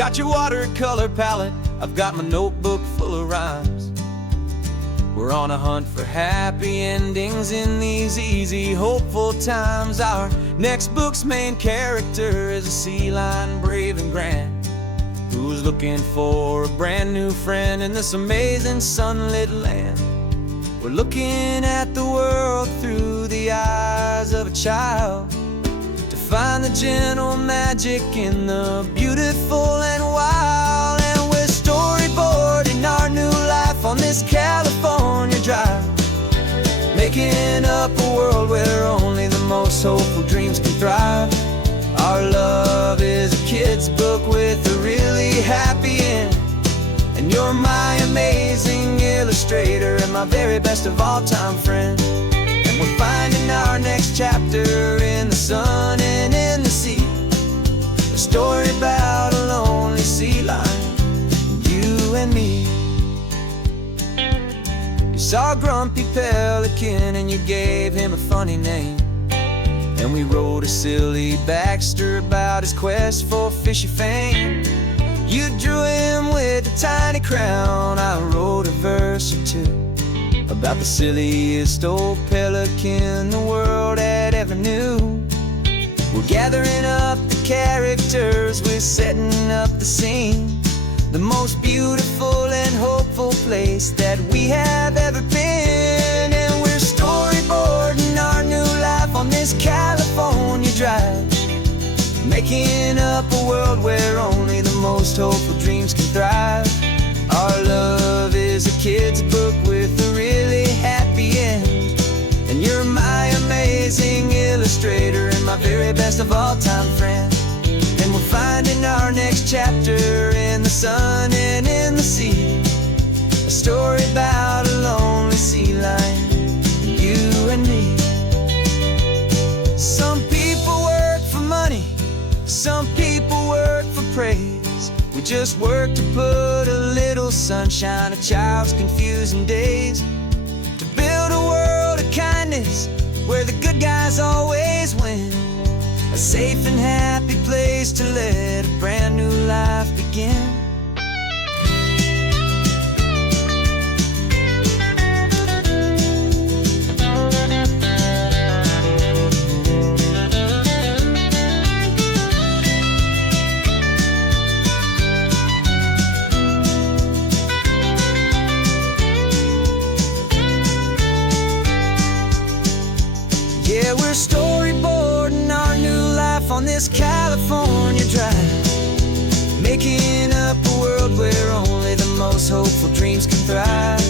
got your watercolor palette, I've got my notebook full of rhymes. We're on a hunt for happy endings in these easy, hopeful times. Our next book's main character is a sea lion, brave and grand, who's looking for a brand new friend in this amazing sunlit land. We're looking at the world through the eyes of a child, to find the gentle magic in the beautiful and wild. And we're storyboarding our new life on this California drive, making up a world where only the most hopeful dreams can thrive. Our love is a kid's book with a really happy end, and you're my amazing illustrator and my very best of all time friend. And we're finding our next chapter in the sun and in the sea, a story about a lonely sea lion, you and me. You saw a grumpy pelican and you gave him a funny name, and we wrote a silly Baxter about his quest for fishy fame. You drew him with a tiny crown, I wrote a verse or two about the silliest old pelican the world had ever knew. We're gathering up the characters, we're setting up the scene, the most beautiful and hopeful place that we have ever been. And we're storyboarding our new life on this California drive, making up a world where only the most hopeful dreams can thrive. Our love is a kid's book with a really happy end, and you're my amazing illustrator and my very best of all time friend. And we're finding our next chapter in the sun and in the sea, a story about a lonely sea lion, you and me. Some people work for money, some people work for praise. We just work to put a little sunshine in a child's confusing days, to build a world of kindness where the good guys always win, a safe and happy place to let a brand new life begin. Yeah, we're storyboarding our new life on this California drive, making up a world where only the most hopeful dreams can thrive.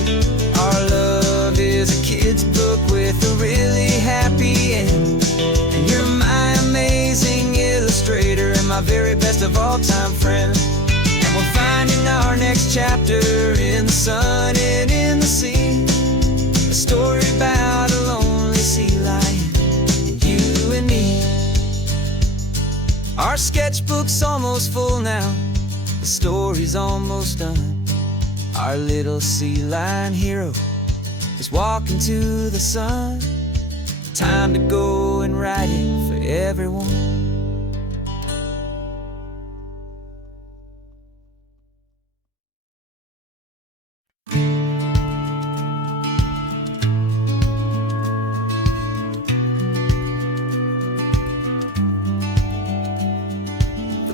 Our love is a kid's book with a really happy end, and you're my amazing illustrator and my very best of all time friend. And we're finding our next chapter in the sun and in the sea, a story about a lonely sea lion, you and me. Our sketchbook's almost full now, the story's almost done. Our little sea lion hero is walking to the sun. Time to go and write it for everyone.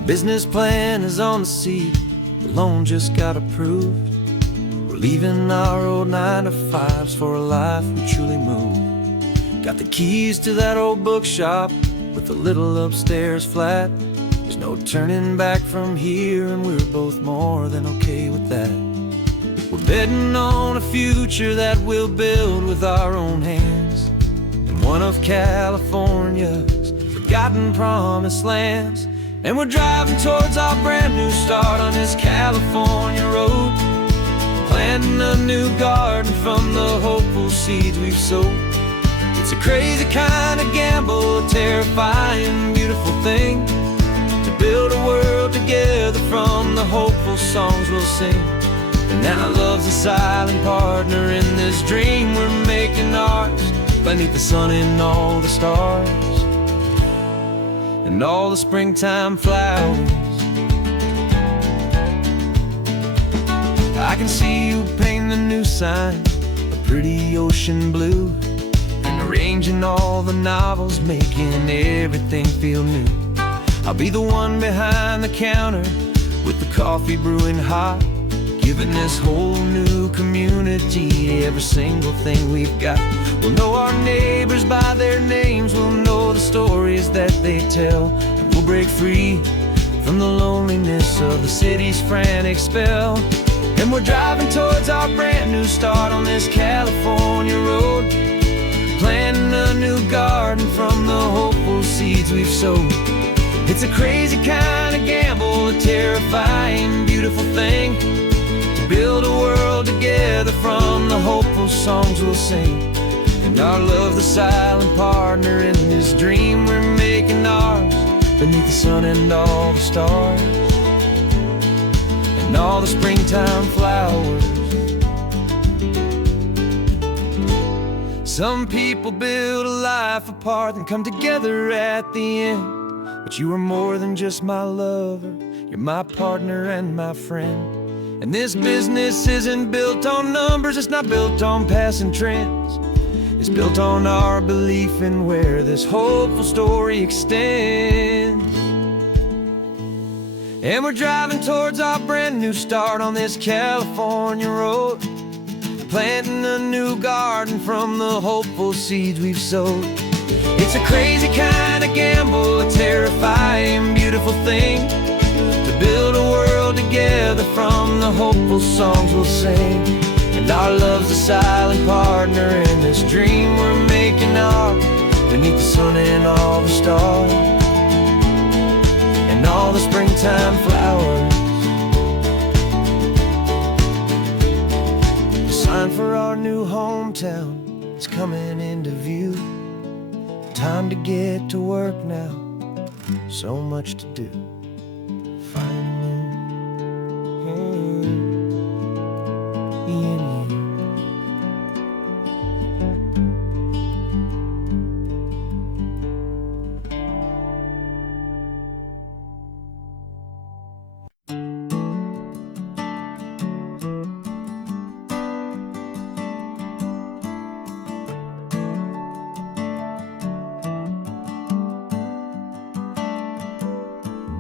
Business plan is on the seat, the loan just got approved. We're leaving our old 9-to-5s for a life we truly move. Got the keys to that old bookshop with a little upstairs flat. There's no turning back from here, and we're both more than okay with that. We're betting on a future that we'll build with our own hands, in one of California's forgotten promised lands. And we're driving towards our brand new start on this California road, planting a new garden from the hopeful seeds we've sowed. It's a crazy kind of gamble, a terrifying, beautiful thing, to build a world together from the hopeful songs we'll sing. And now love's a silent partner in this dream we're making ours, beneath the sun and all the stars and all the springtime flowers. I can see you painting a new sign, a pretty ocean blue, and arranging all the novels, making everything feel new. I'll be the one behind the counter with the coffee brewing hot, giving this whole new community every single thing we've got. We'll know our neighbors by their names, we'll know the stories that they tell, and we'll break free from the loneliness of the city's frantic spell. And we're driving towards our brand new start on this California road, planting a new garden from the hopeful seeds we've sowed. It's a crazy kind of gamble, a terrifying, beautiful thing, to build a world together from the hopeful songs we'll sing. And our love, the silent partner in this dream we're making ours, beneath the sun and all the stars, and all the springtime flowers. Some people build a life apart and come together at the end, but you are more than just my lover, you're my partner and my friend. And this business isn't built on numbers, it's not built on passing trends. It's built on our belief in where this hopeful story extends. And we're driving towards our brand new start on this California road, planting a new garden from the hopeful seeds we've sowed. It's a crazy kind of gamble, a terrifying, beautiful thing, to build a world together from the hopeful songs we'll sing. And our love's a silent partner in this dream we're making ours, beneath the sun and all the stars, and all the springtime flowers. The sign for our new hometown is coming into view. Time to get to work now, so much to do.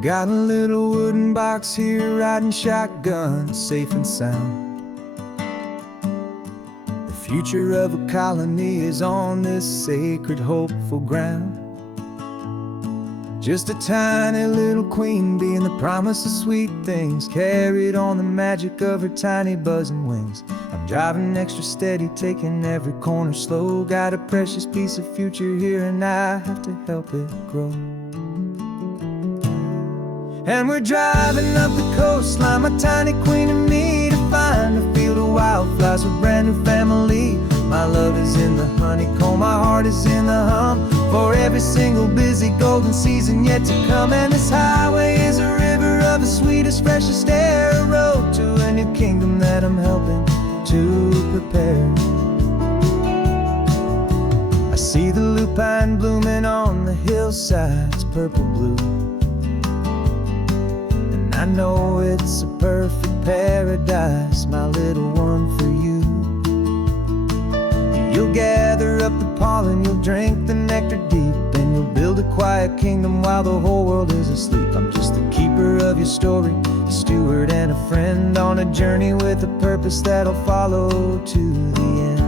Got a little wooden box here, riding shotgun, safe and sound. The future of a colony is on this sacred, hopeful ground. Just a tiny little queen bee, and the promise of sweet things, carried on the magic of her tiny buzzing wings. I'm driving extra steady, taking every corner slow. Got a precious piece of future here, and I have to help it grow. And we're driving up the coastline, my tiny queen and me, to find a field of wildflowers with brand new family. My love is in the honeycomb, my heart is in the hum, for every single busy golden season yet to come. And this highway is a river of the sweetest, freshest air, a road to a new kingdom that I'm helping to prepare. I see the lupine blooming on the hillsides, purple blue, I know it's a perfect paradise, my little one, for you. You'll gather up the pollen, you'll drink the nectar deep, and you'll build a quiet kingdom while the whole world is asleep. I'm just the keeper of your story, a steward and a friend, on a journey with a purpose that'll follow to the end.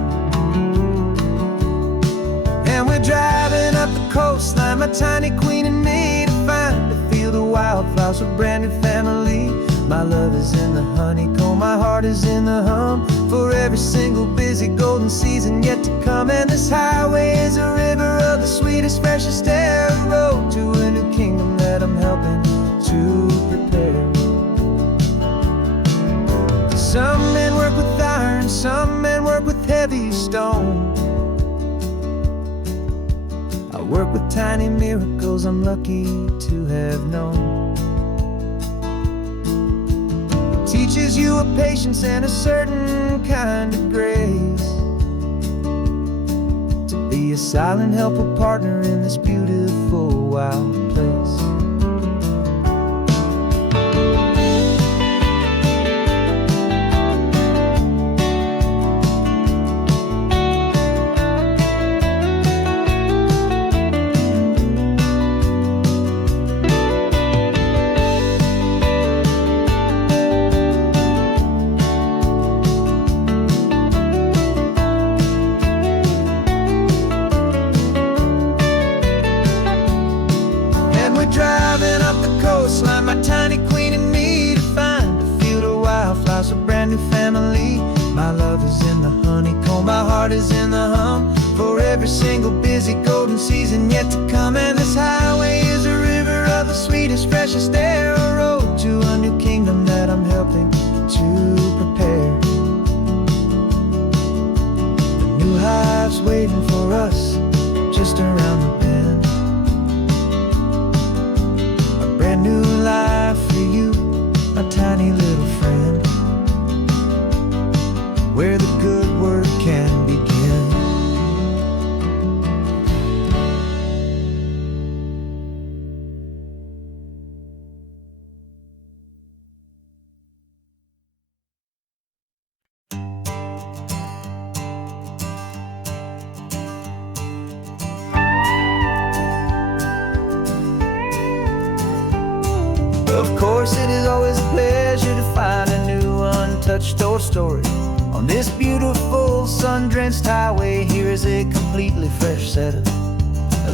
And we're driving up the coastline, my tiny queen and me, to find a field of wildflowers with brand new family. My love is in the honeycomb, my heart is in the hum, for every single busy golden season yet to come. And this highway is a river of the sweetest, freshest air, a road to a new kingdom that I'm helping to prepare. Some men work with iron, some men work with heavy stone. I work with tiny miracles I'm lucky to have known. It teaches you a patience and a certain kind of grace, to be a silent, helpful partner in this beautiful, wild place. heart is in the hum for every single busy golden season yet to come. And this highway is a river of the sweetest, freshest air, a road to a new kingdom that I'm helping to prepare. The new hive's waiting for us just around the bend. A brand new life for you, my tiny little friend, where the good work can begin. Of course, it is always a pleasure to find a new untouched old story. On this beautiful sun-drenched highway, here is a completely fresh set of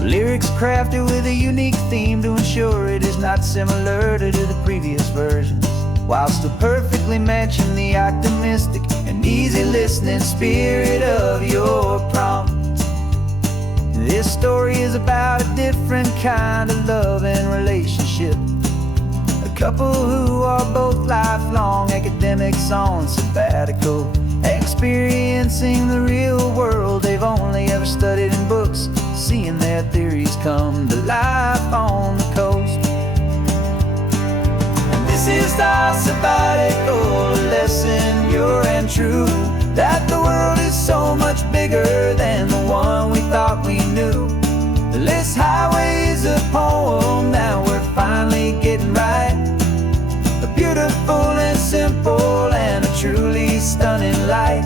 lyrics crafted with a unique theme to ensure it is not similar to the previous versions, while still perfectly matching the optimistic and easy listening spirit of your prompt. This story is about a different kind of love and relationship. A couple who are both lifelong academics on sabbatical, experiencing the real world they've only ever studied in books, seeing their theories come to life on the coast. And this is our sabbatical lesson, pure and true, that the world is so much bigger than the one we thought we knew. This highway is a poem that we're finally getting right, a beautiful and simple and a truly stunning light.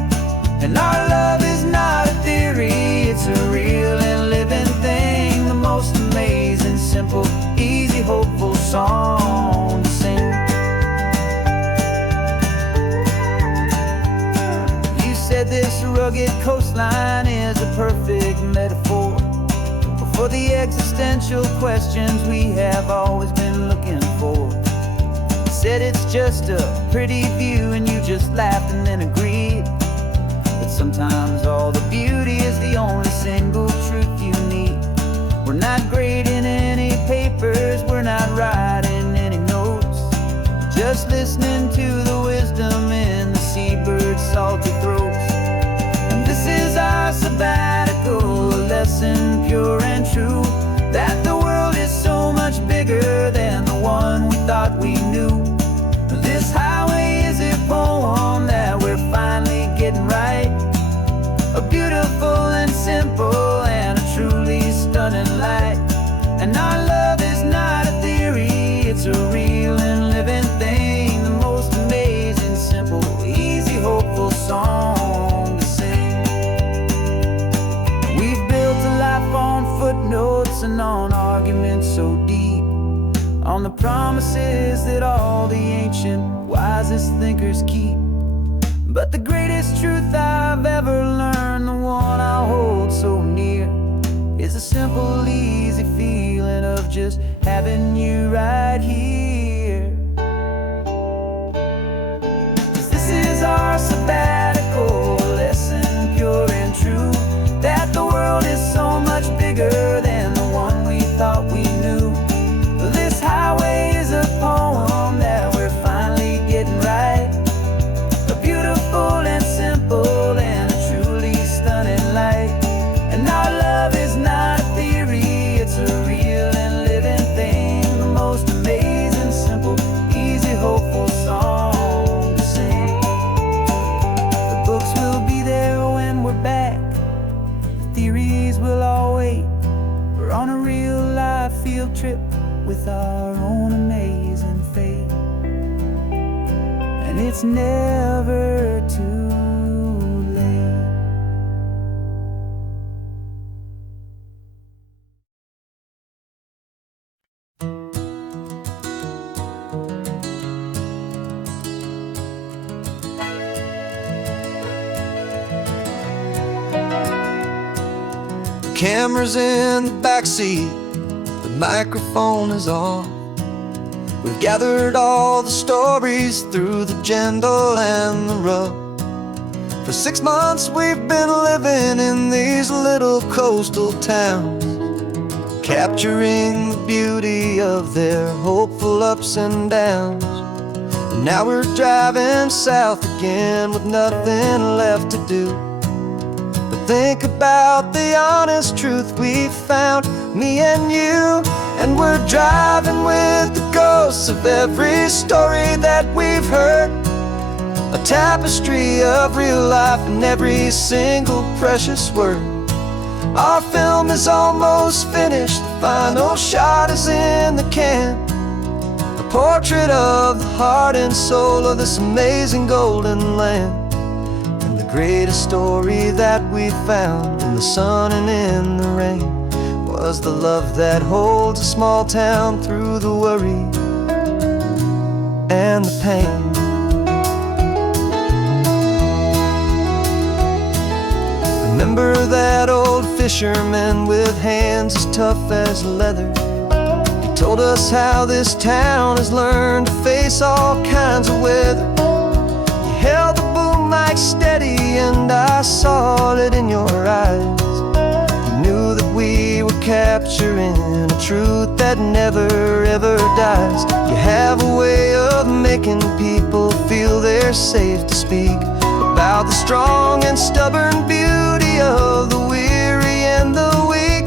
And our love is not a theory, it's a real and living thing, the most amazing, simple, easy, hopeful song to sing. You said this rugged coastline is a perfect metaphor for the existential questions we have always been looking for. You said it's just a pretty view and you just laughed and then agreed. But sometimes all the beauty is the only single truth you need. We're not grading any papers, we're not writing any notes, just listening to the wisdom in the seabird's salty throats. And this is our sabbatical lesson, pure and true, that the world is so much bigger than the one we thought we knew. This highway is a poem that we're finally getting right, a beautiful and simple and a truly stunning light. And our love is not a theory, it's a real and living thing, the most amazing, simple, easy, hopeful song to sing. We've built a life on footnotes and on arguments so deep, on the promises that all the ancient, wisest thinkers keep. But the greatest truth I've ever learned, the one I hold so near, is a simple, easy feeling of just having you right here. 'Cause this is our sabbatical lesson, pure and true, that the world is so much bigger than the one we thought we knew. This highway is a poem that we're finally getting right, a beautiful and simple and a truly stunning light. And our love is not a theory, it's a real and living thing, the most amazing, simple, easy, hopeful song to sing. The books will be there when we're back, the theories will all wait. We're on a real life field trip with our own amazing fate, and it's never too late. Camera's in the backseat, the microphone is on. We've gathered all the stories through the gentle and the rough, For 6 months we've been living in these little coastal towns, capturing the beauty of their hopeful ups and downs. And now we're driving south again with nothing left to do but think about the honest truth we found, me and you. And we're driving with the ghosts of every story that we've heard, a tapestry of real life in every single precious word. Our film is almost finished, the final shot is in the can, a portrait of the heart and soul of this amazing golden land. And the greatest story that we found in the sun and in the rain was the love that holds a small town through the worry and the pain. Remember that old fisherman with hands as tough as leather? He told us how this town has learned to face all kinds of weather. You held the boom mic steady and I saw it in your eyes. You knew that we were capturing a truth that never ever dies. You have a way of making people feel they're safe to speak about the strong and stubborn beauty of the weary and the weak.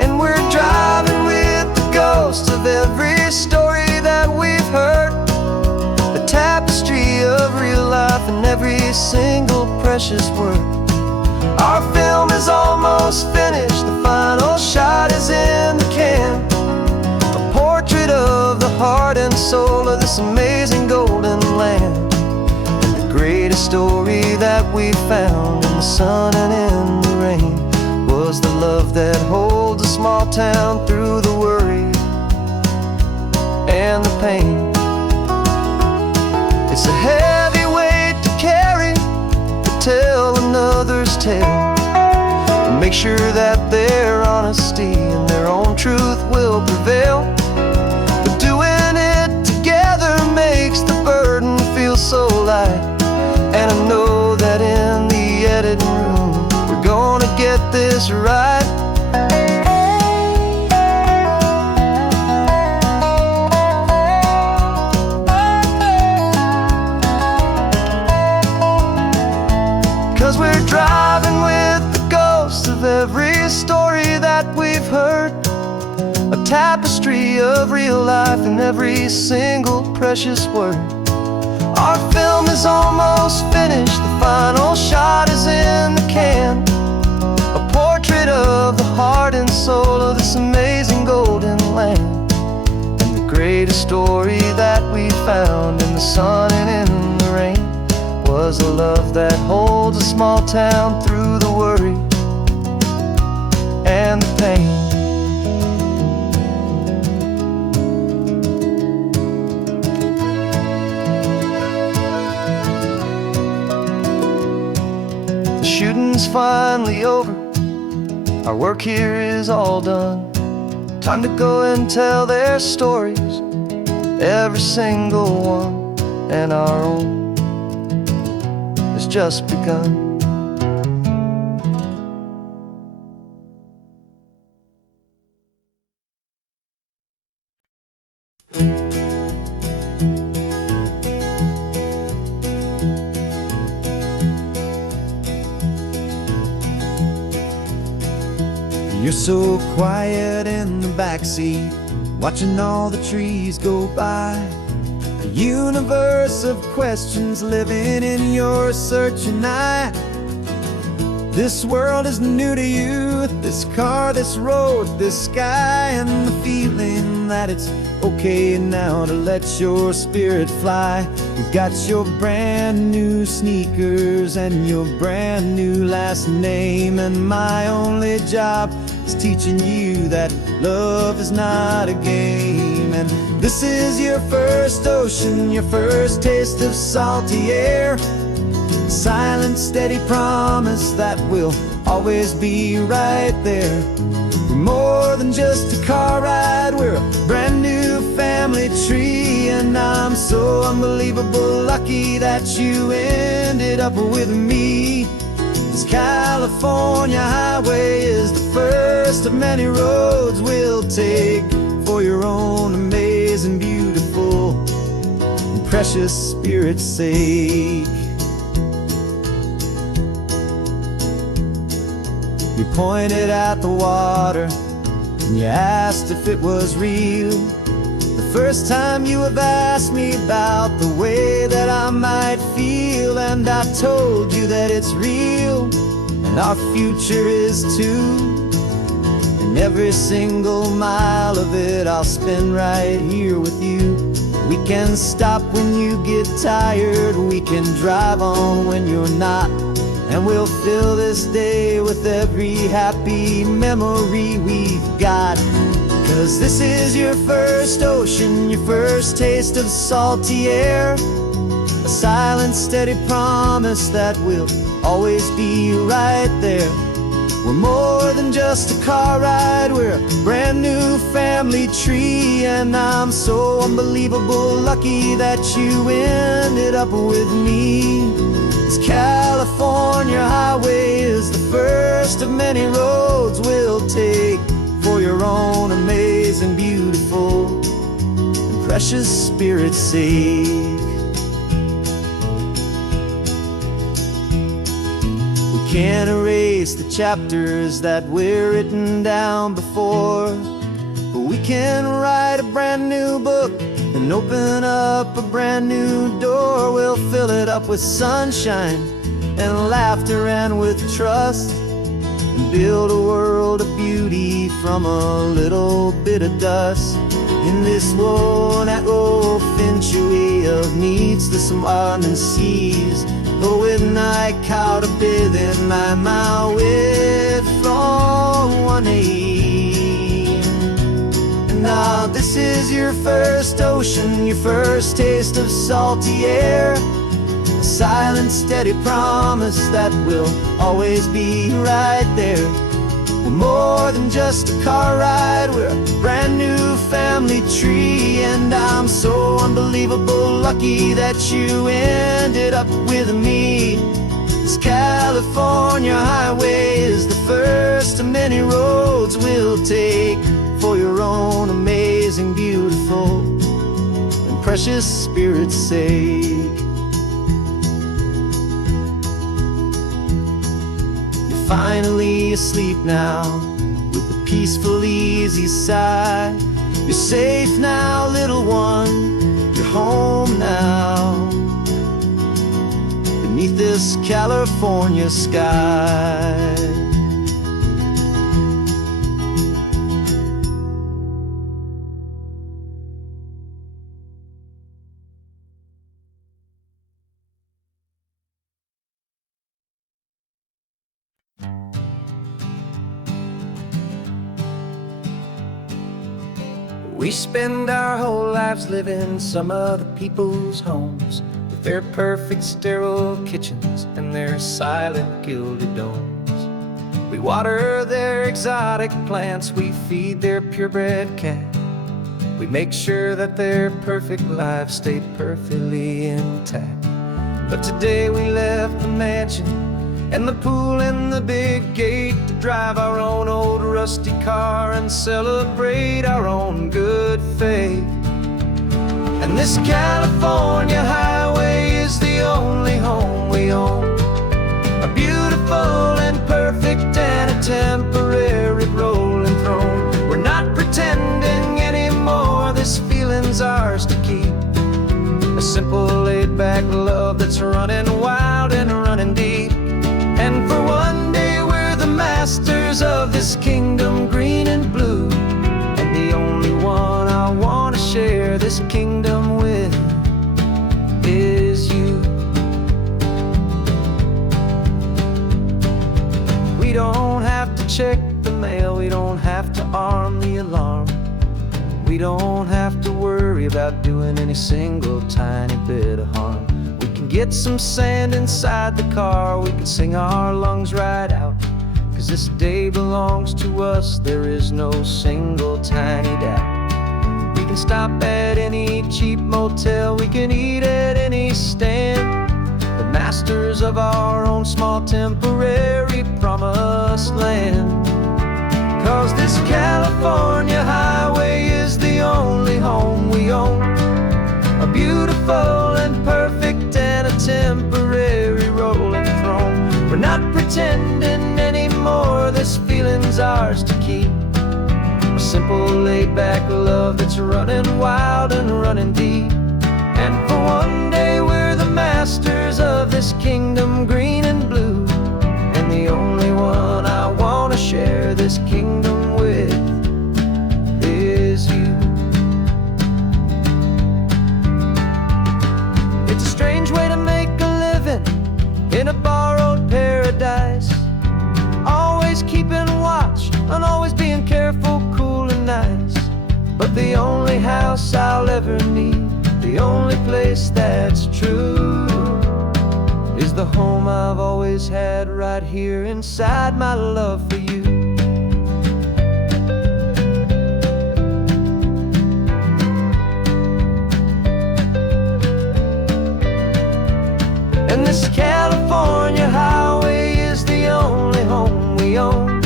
And we're driving with the ghosts of every story that we've heard, a tapestry of real life in every single precious word. Our film is almost finished, the final shot is in the can, a portrait of the heart and soul of this amazing golden land. Greatest story that we found in the sun and in the rain was the love that holds a small town through the worry and the pain. It's a heavy weight to carry, to tell another's tale, and make sure that their honesty and their own truth will prevail. But doing it together makes the burden feel so light. And I know that in the editing room we're gonna get this right. 'Cause we're driving with the ghosts of every story that we've heard, a tapestry of real life in every single precious word. Our film is almost finished, the final shot is in the can, a portrait of the heart and soul of this amazing golden land. And the greatest story that we found in the sun and in the rain was a love that holds a small town through the worry and the pain. Shooting's finally over, our work here is all done. Time to go and tell their stories, every single one, and our own has just begun. You're so quiet in the backseat, watching all the trees go by. A universe of questions living in your searching eye. This world is new to you, this car, this road, this sky, and the feeling that it's okay now to let your spirit fly. You've got your brand new sneakers and your brand new last name, and my only job is teaching you that love is not a game. And this is your first ocean, your first taste of salty air, silent, steady promise that we'll always be right there. We're more than just a car ride, we're a brand new family family tree. And I'm so unbelievable lucky that you ended up with me. This California highway is the first of many roads we'll take for your own amazing, beautiful, and precious Spirit's sake. You pointed at the water and you asked if it was real. The first time you have asked me about the way that I might feel, and I told you that it's real and our future is too. And every single mile of it I'll spend right here with you. We can stop when you get tired, we can drive on when you're not, and we'll fill this day with every happy memory we've got. 'Cause this is your first ocean, your first taste of salty air, a silent, steady promise that we'll always be right there. We're more than just a car ride, we're a brand new family tree. And I'm so unbelievable lucky that you ended up with me. This California highway is the first of many roads we'll take for your own amazing, beautiful, and precious Spirit's sake. We can't erase the chapters that were written down before, but we can write a brand new book and open up a brand new door. We'll fill it up with sunshine and laughter and with trust, and build a world of beauty from a little bit of dust. In this world that finchuí of needs the summer seas, with night caught a bit in my mouth with from one aim. And now this is your first ocean, your first taste of salty air, a silent, steady promise that we'll always be right there. We're more than just a car ride, we're a brand new family tree. And I'm so unbelievable lucky that you ended up with me. This California highway is the first of many roads we'll take for your own amazing, beautiful, and precious Spirit's sake. Finally asleep now, with a peaceful, easy sigh. You're safe now, little one, you're home now, beneath this California sky. We spend our whole lives living some other people's homes, with their perfect sterile kitchens and their silent gilded domes. We water their exotic plants, we feed their purebred cat. We make sure that their perfect lives stay perfectly intact. But today we left the mansion and the pool and the big gate to drive our own old rusty car and celebrate our own good faith. And this California highway is the only home we own, a beautiful and perfect and a temporary rolling throne. We're not pretending anymore, this feeling's ours to keep, a simple laid-back love that's running wild and running deep. And for one day we're the masters of this kingdom green and blue, and the only one I want to share this kingdom with is you. We don't have to check the mail, we don't have to arm the alarm, we don't have to worry about doing any single tiny bit of harm. Get some sand inside the car, we can sing our lungs right out, 'cause this day belongs to us, there is no single tiny doubt. We can stop at any cheap motel, we can eat at any stand. The masters of our own small temporary promised land. 'Cause this California highway is the only home we own, a beautiful and perfect and a temporary rolling throne. We're not pretending anymore, this feeling's ours to keep. A simple laid-back love that's running wild and running deep. And for one day we're the masters of this kingdom green and blue, and the only one I wanna share this kingdom with is you. It's a strange way to make a living in a borrowed paradise, always keeping watch and always being careful, cool and nice. But the only house I'll ever need, the only place that's true, is the home I've always had right here inside my love for you. And this California highway is the only home we own,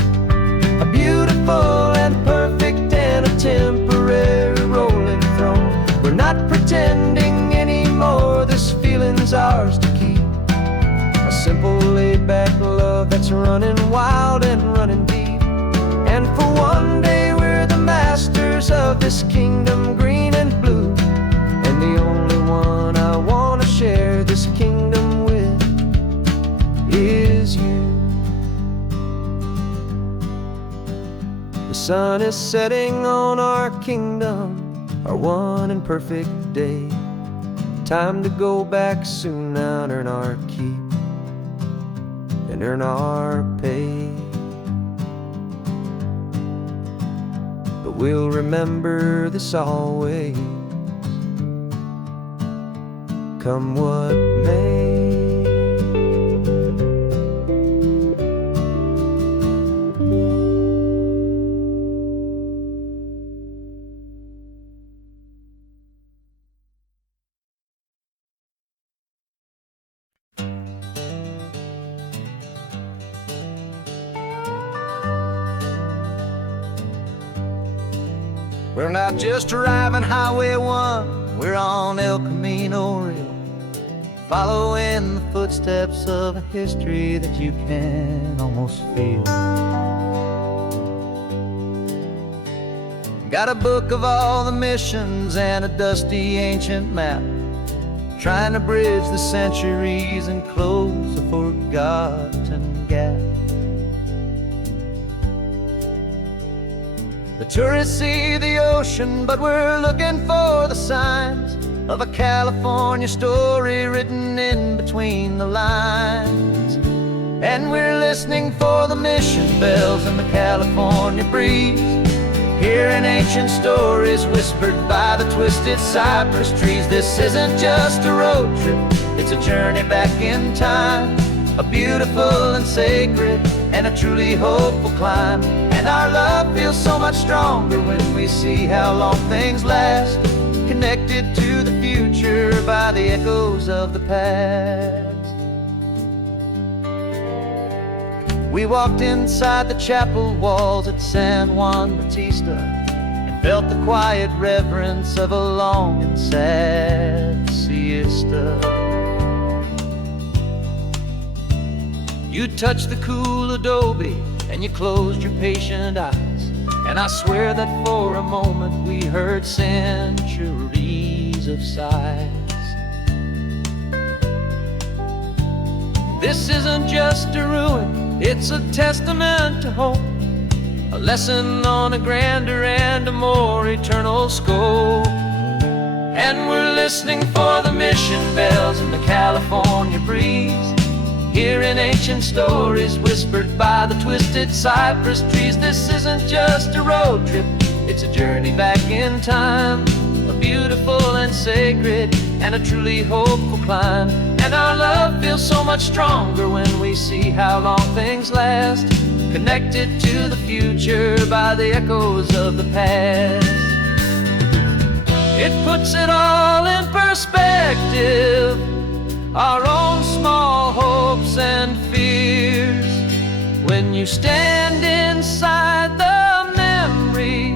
a beautiful and perfect and a temporary rolling throne. We're not pretending anymore, this feeling's ours to keep. A simple laid-back love that's running wild and running deep. And for one day we're the masters of this kingdom green and blue, and the only one I want to share this kingdom with is you. The sun is setting on our kingdom, our one and perfect day. Time to go back soon now and earn our keep and earn our pay. But we'll remember this always, come what may. We're not just driving Highway 1, we're on El Camino Real, following the footsteps of a history that you can almost feel. Got a book of all the missions and a dusty ancient map, trying to bridge the centuries and close a forgotten gap. The tourists see the ocean, but we're looking for the signs of a California story written in between the lines. And we're listening for the mission bells in the California breeze, hearing ancient stories whispered by the twisted cypress trees. This isn't just a road trip, it's a journey back in time, a beautiful and sacred and a truly hopeful climb. And our love feels so much stronger when we see how long things last, connected to the future by the echoes of the past. We walked inside the chapel walls at San Juan Bautista and felt the quiet reverence of a long and sad siesta. You touched the cool adobe and you closed your patient eyes, and I swear that for a moment we heard centuries of sighs. This isn't just a ruin, it's a testament to hope, a lesson on a grander and a more eternal scope. And we're listening for the mission bells in the California breeze, hearing ancient stories whispered by the twisted cypress trees. This isn't just a road trip, it's a journey back in time, a beautiful and sacred and a truly hopeful climb. And our love feels so much stronger when we see how long things last, connected to the future by the echoes of the past. It puts it all in perspective, our own small hopes and fears. When you stand inside the memory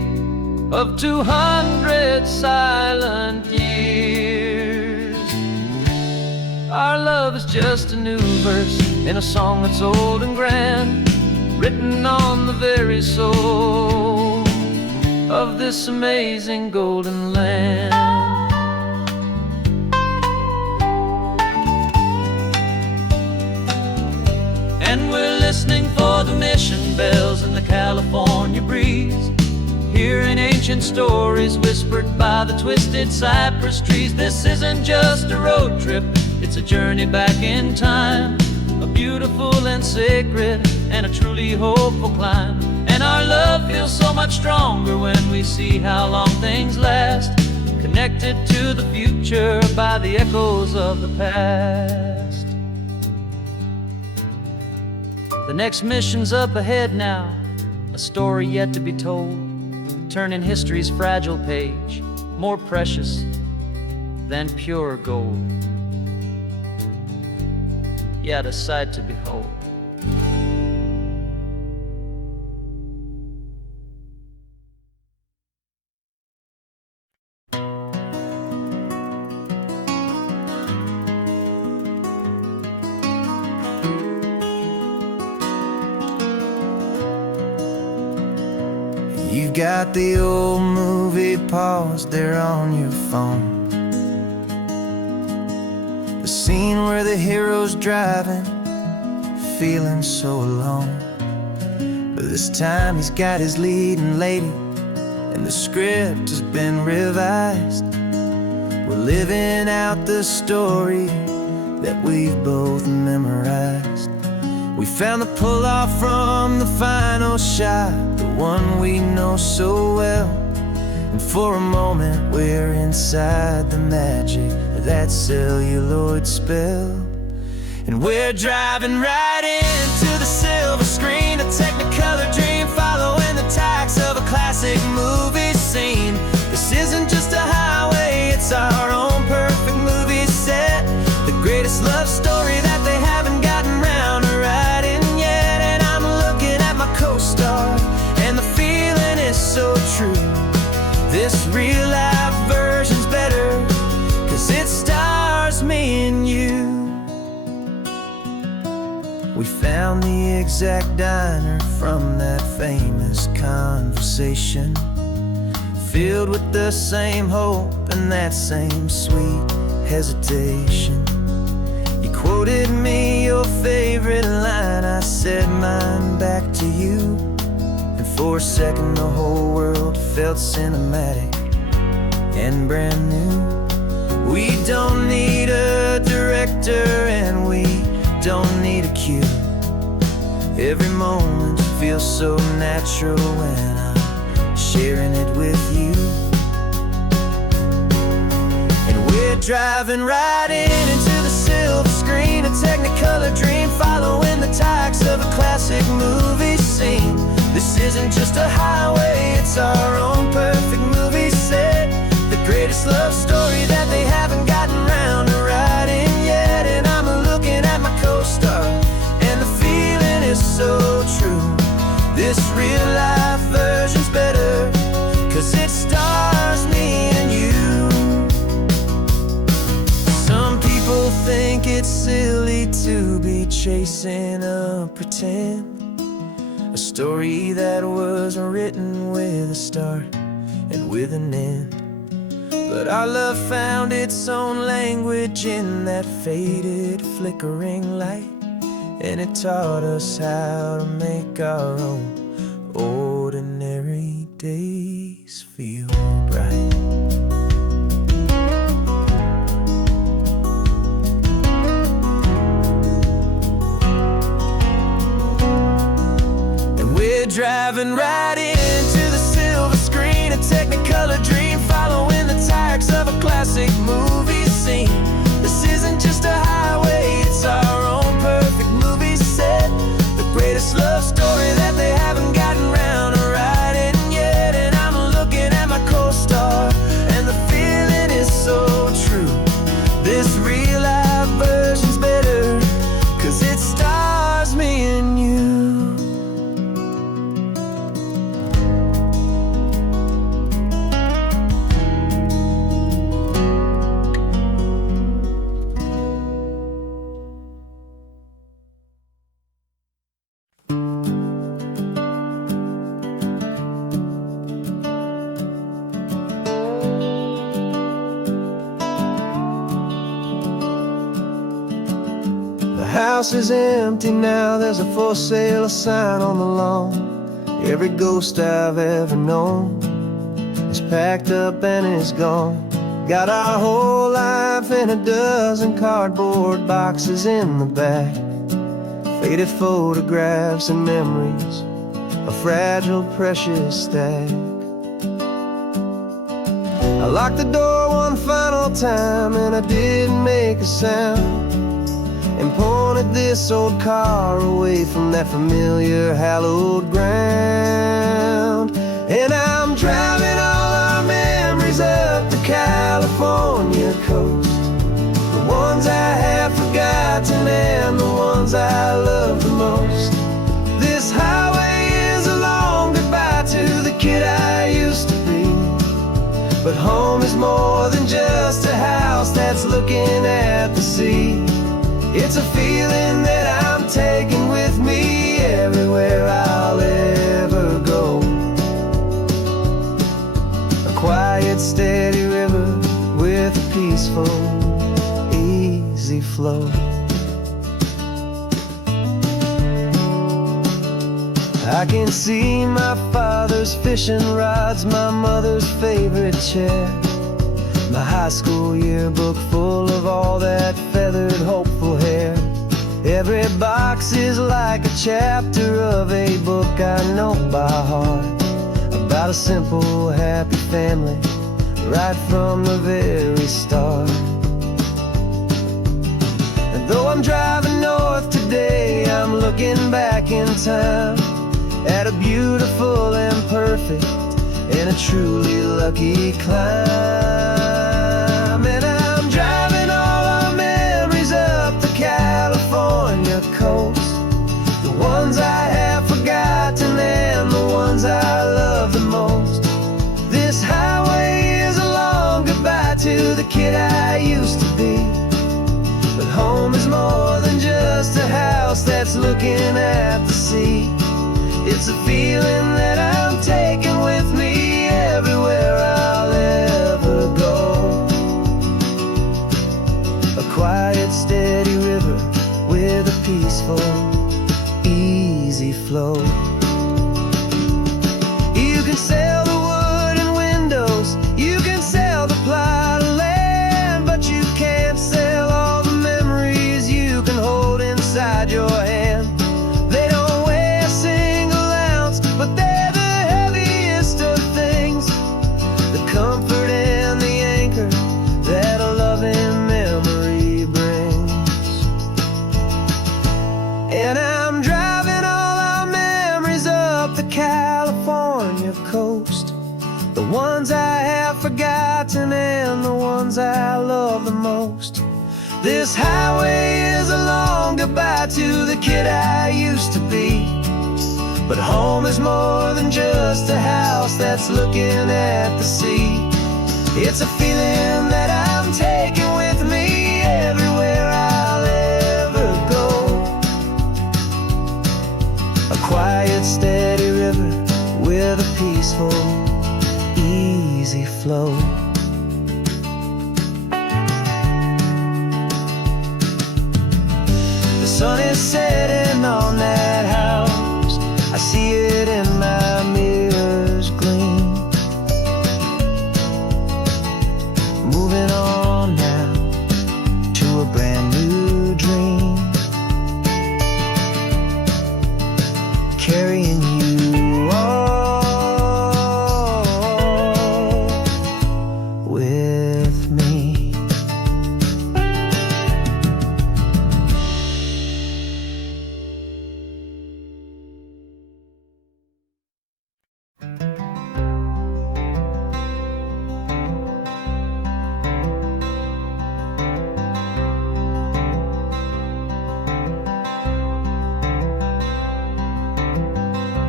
of 200 silent years, our love is just a new verse in a song that's old and grand, written on the very soul of this amazing golden land. And we're listening for the mission bells in the California breeze, hearing ancient stories whispered by the twisted cypress trees. This isn't just a road trip, it's a journey back in time, a beautiful and sacred and a truly hopeful climb. And our love feels so much stronger when we see how long things last, connected to the future by the echoes of the past. The next mission's up ahead now, a story yet to be told, turning history's fragile page more precious than pure gold. Yet a sight to behold. You've got the old movie paused there on your phone, the scene where the hero's driving, feeling so alone. But this time he's got his leading lady, and the script has been revised. We're living out the story that we've both memorized. We found the pull-off from the final shot, the one we know so well. And for a moment we're inside the magic of that celluloid spell. And we're driving right into the silver screen, a Technicolor dream, following the tacks of a classic movie scene. This isn't just a highway, it's our own perfect movie set, the greatest love story that they haven't gotten round to writing yet. And I'm looking at my co-star, and the feeling is so true. This real-life version's better, 'cause it stars me and you. We found the exact diner from that famous conversation, filled with the same hope and that same sweet hesitation. You quoted me your favorite line, I said mine back to you. And for a second the whole world felt cinematic and brand new. We don't need a director and we don't need a cue. Every moment feels so natural when I'm sharing it with you. And we're driving right into the silver screen, a Technicolor dream, following the tacks of a classic movie scene. This isn't just a highway, it's our own perfect movie set, the greatest love story that they haven't gotten round to writing yet. And I'm looking at my co-star, and the feeling is so true. This real-life version's better, 'cause it stars me and you. Some people think it's silly to be chasing a pretend, a story that was written with a start and with an end. But our love found its own language in that faded, flickering light, and it taught us how to make our own ordinary days feel bright. And we're driving right into the silver screen, a Technicolor dream, following the tacks of a classic movie scene. This isn't just a highway, it's our own perfect movie set, the greatest love story that they haven't gotten round to writing yet. And I'm looking at my co-star, and the fear house is empty now, there's a for sale sign on the lawn. Every ghost I've ever known is packed up and is gone. Got our whole life in a dozen cardboard boxes in the back. Faded photographs and memories, a fragile, precious stack. I locked the door one final time and I didn't make a sound, and pointed this old car away from that familiar hallowed ground. And I'm driving all our memories up the California coast, the ones I have forgotten and the ones I love the most. This highway is a long goodbye to the kid I used to be, but home is more than just a house that's looking at the sea. It's a feeling that I'm taking with me everywhere I'll ever go. A quiet, steady river with a peaceful, easy flow. I can see my father's fishing rods, my mother's favorite chair, my high school yearbook full of all that feathered, hopeful hair. Every box is like a chapter of a book I know by heart, about a simple, happy family right from the very start. And though I'm driving north today, I'm looking back in time at a beautiful and perfect and a truly lucky climb. And I'm driving all our memories up the California coast, the ones I have forgotten and the ones I love the most. This highway is a long goodbye to the kid I used to be, but home is more than just a house that's looking at the sea. It's a feeling that I'm taking with me everywhere I'll ever go. A quiet, steady river with a peaceful, easy flow. You can sell the wood and windows, you can sell the plot of land, but you can't sell all the memories you can hold inside your hand. They don't weigh a single ounce, but they're the heaviest of things, the comfort and the anchor that a loving memory brings. And I'm driving all our memories up the California coast, the ones I have forgotten and the ones I love the most. This highway is a long goodbye to the kid I used to be, but home is more than just a house that's looking at the sea. It's a feeling that I'm taking with me everywhere I'll ever go. A quiet, steady river with a peaceful, easy flow. The sun is setting on that house, I see it in my mirror's gleam. Moving on now to a brand new dream, carrying you all with me.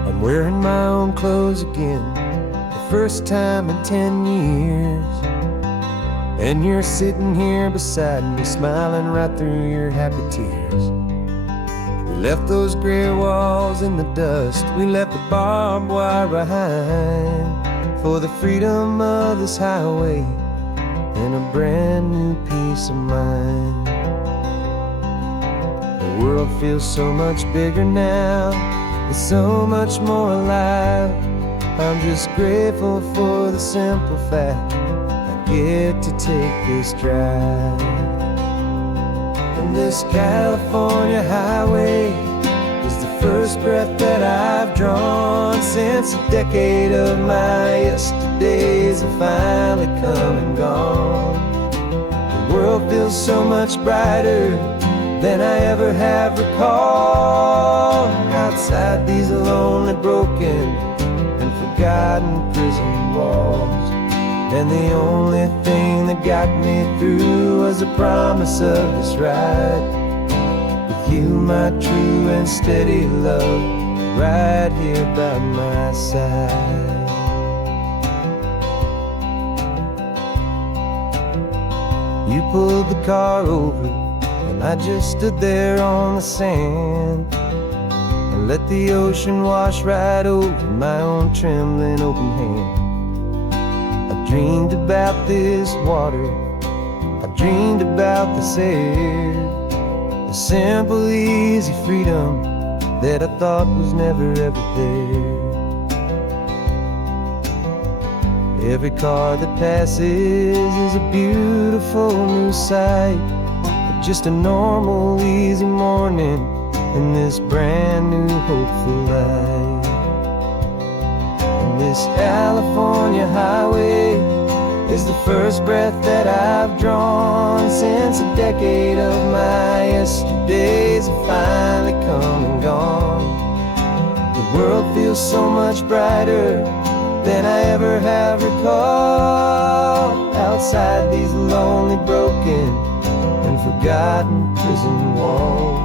I'm wearing my own clothes again, the first time in 10 years. And you're sitting here beside me, smiling right through your happy tears. We left those gray walls in the dust, we left the barbed wire behind, for the freedom of this highway and a brand new peace of mind. world feels so much bigger now, it's so much more alive. I'm just grateful for the simple fact I get to take this drive. And this California highway is the first breath that I've drawn since a decade of my yesterdays have finally come and gone. The world feels so much brighter than I ever have recalled. Outside these lonely, broken, and forgotten prison walls. And the only thing that got me through was the promise of this ride. With you, my true and steady love, right here by my side. You pulled the car over, and I just stood there on the sand and let the ocean wash right over my own trembling open hand. I dreamed about this water, I dreamed about this air, the simple, easy freedom that I thought was never ever there. Every car that passes is a beautiful new sight, just a normal, easy morning in this brand new, hopeful life. And this California highway is the first breath that I've drawn since a decade of my yesterdays have finally come and gone. The world feels so much brighter than I ever have recalled. Outside these lonely, broken, and forgotten prison walls.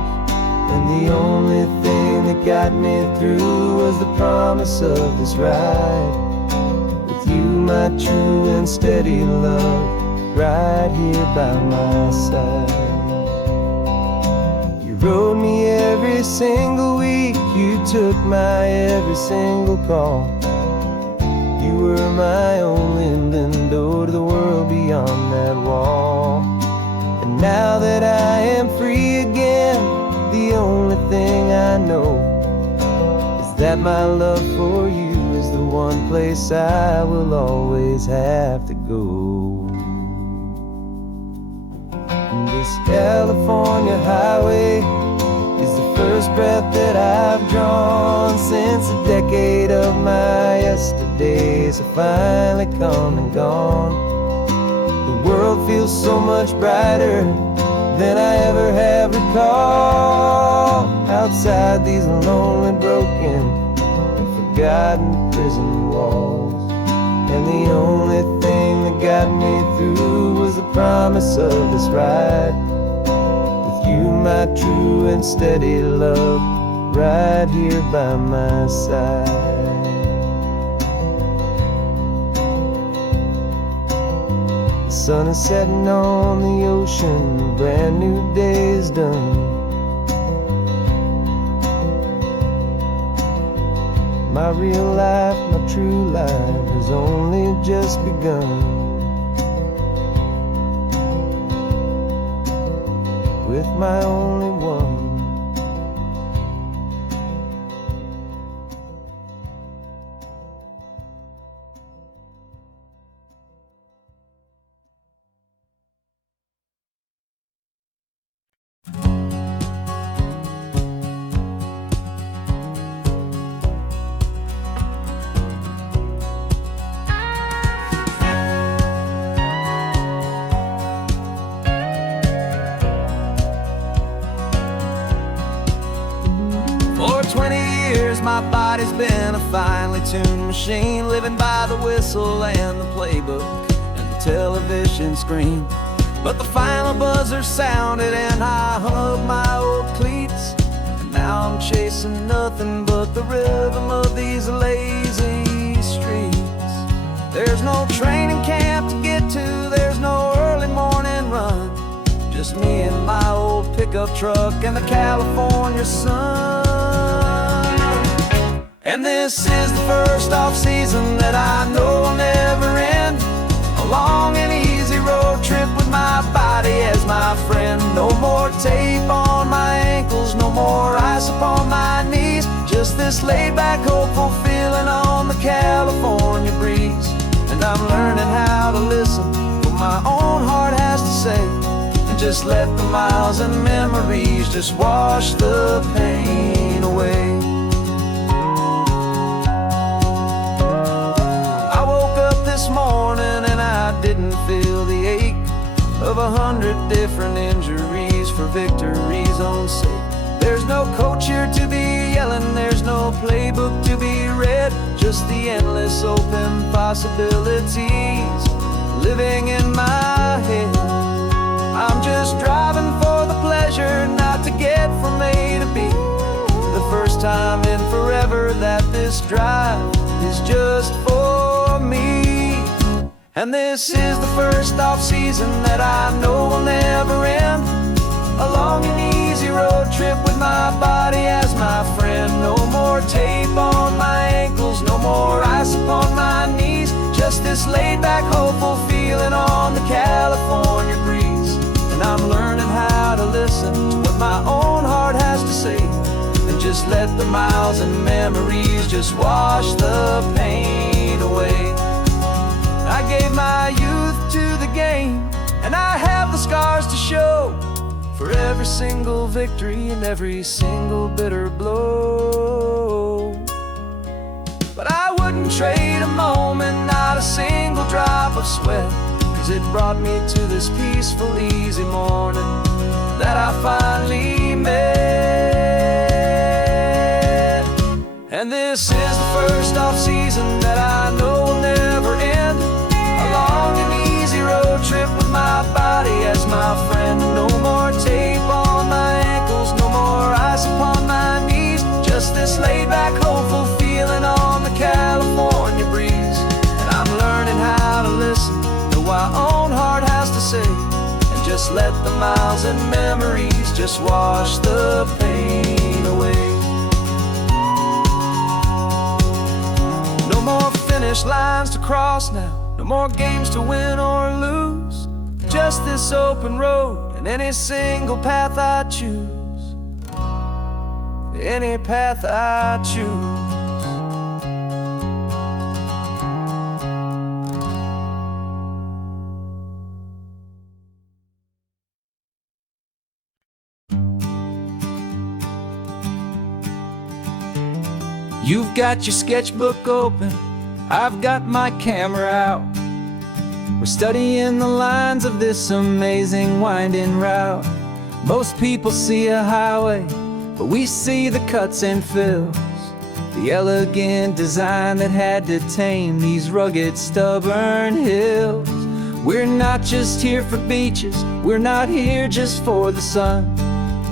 And the only thing that got me through was the promise of this ride. With you, my true and steady love, right here by my side. You rode me every single week, you took my every single call. You were my only window to the world beyond that wall. And now that I am free again, the only thing I know is that my love for you is the one place I will always have to go. And this California highway is the first breath that I've drawn since a decade of my yesterdays have finally come and gone. The world feels so much brighter than I ever have recalled. Outside these lonely, broken, and forgotten prison walls. And the only thing that got me through was the promise of this ride. With you, my true and steady love, right here by my side. The sun is setting on the ocean, a brand new day is done. My real life, my true life has only just begun. With my only one. For 20 years my body's been a finely tuned machine, living by the whistle and the playbook and the television screen. But the final buzzer sounded and I hung up my old cleats, and now I'm chasing nothing but the rhythm of these lazy streets. There's no training camp to get to, there's no early morning run, just me and my old pickup truck and the California sun. And this is the first off-season that I know will never end. A long and easy road trip with my body as my friend. No more tape on my ankles, ice upon my knees. Just this laid-back, hopeful feeling on the California breeze. And I'm learning how to listen what my own heart has to say, and just let the miles and memories just wash the pain away. I woke up this morning and I didn't feel the ache of 100 different injuries for victory's own sake. There's no coach here to be yelling, there's no playbook to be read, just the endless open possibilities living in my head. I'm just driving for the pleasure, not to get from A to B. The first time in forever that this drive is just for me. And this is the first off-season that I know will never end. A long and easy road trip with my body as my friend. No more tape on my ankles, no more ice upon my knees. Just this laid-back, hopeful feeling on the California breeze. And I'm learning how to listen to what my own heart has to say, and just let the miles and memories just wash the pain away. I gave my youth to the game, and I have the scars to show for every single victory and every single bitter blow. But I wouldn't trade a moment, not a single drop of sweat, 'cause it brought me to this peaceful, easy morning that I finally met. And this is the first off-season that I know will never end. A long and easy road trip with my body as my friend. No more tape on my ankles, no more ice upon my knees. Just this laid-back, hopeful feeling on the California breeze. And I'm learning how to listen to what my own heart has to say, and just let the miles and memories just wash the pain away. No more finish lines to cross now, no more games to win or lose. Just this open road and any single path I choose. Any path I choose. You've got your sketchbook open, I've got my camera out. We're studying the lines of this amazing winding route. Most people see a highway, but we see the cuts and fills, the elegant design that had to tame these rugged, stubborn hills. We're not just here for beaches, we're not here just for the sun.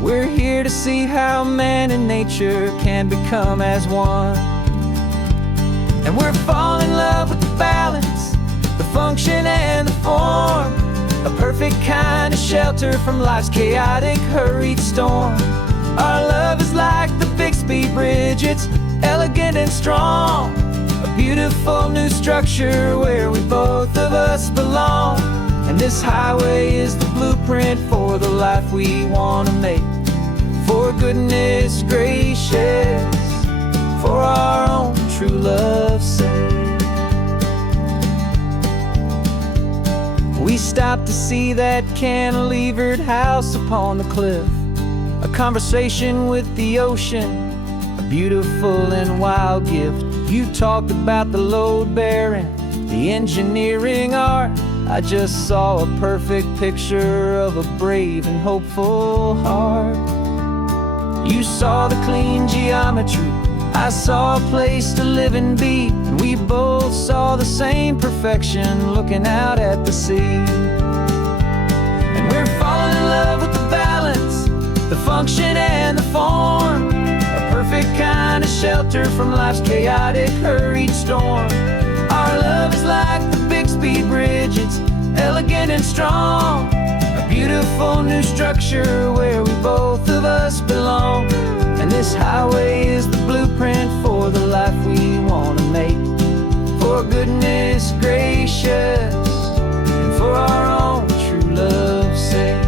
We're here to see how man and nature can become as one. And we're falling in love with the balance, the function and the form, a perfect kind of shelter from life's chaotic, hurried storm. Our love is like the Bixby Bridge, it's elegant and strong, a beautiful new structure where we both of us belong. And this highway is the blueprint for the life we want to make. For goodness gracious, for our own true love's sake. We stopped to see that cantilevered house upon the cliff, a conversation with the ocean, a beautiful and wild gift. You talked about the load bearing, the engineering art. I just saw a perfect picture of a brave and hopeful heart. You saw the clean geometry, I saw a place to live and be, and we both saw the same perfection looking out at the sea. And we're falling in love with the balance, the function and the form, a perfect kind of shelter from life's chaotic, hurried storm. Our love is like the Bixby Bridge, it's elegant and strong, a beautiful new structure where we both of us belong. And this highway is the blueprint for the life we want to make. For goodness gracious, and for our own true love's sake.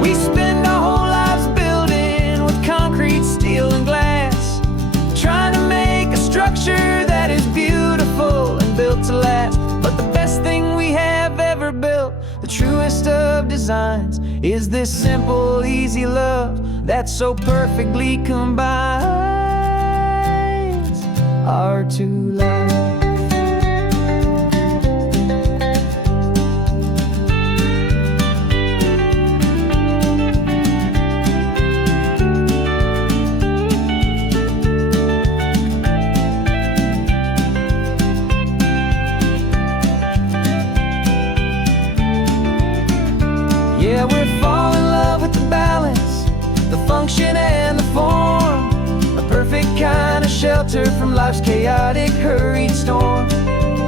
We spend structure that is beautiful and built to last. But the best thing we have ever built, the truest of designs, is this simple, easy love that so perfectly combines our two lives. Yeah, we're falling in love with the balance, the function and the form, a perfect kind of shelter from life's chaotic, hurried storm.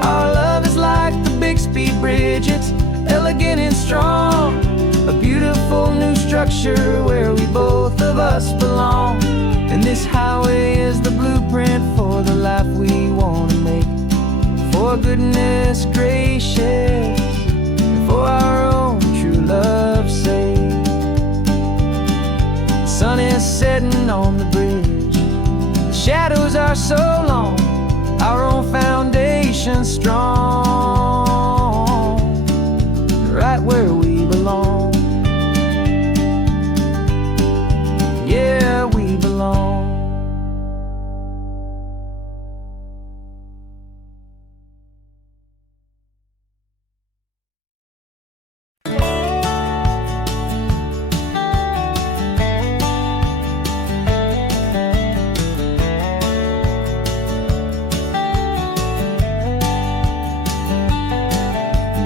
Our love is like the Bixby Bridge, it's elegant and strong, a beautiful new structure where we both of us belong. And this highway is the blueprint for the life we want to make, for goodness gracious, and for our own true love's sake. The sun is setting on the bridge, the shadows are so long, our own foundation strong, right where we belong. Yeah, we belong.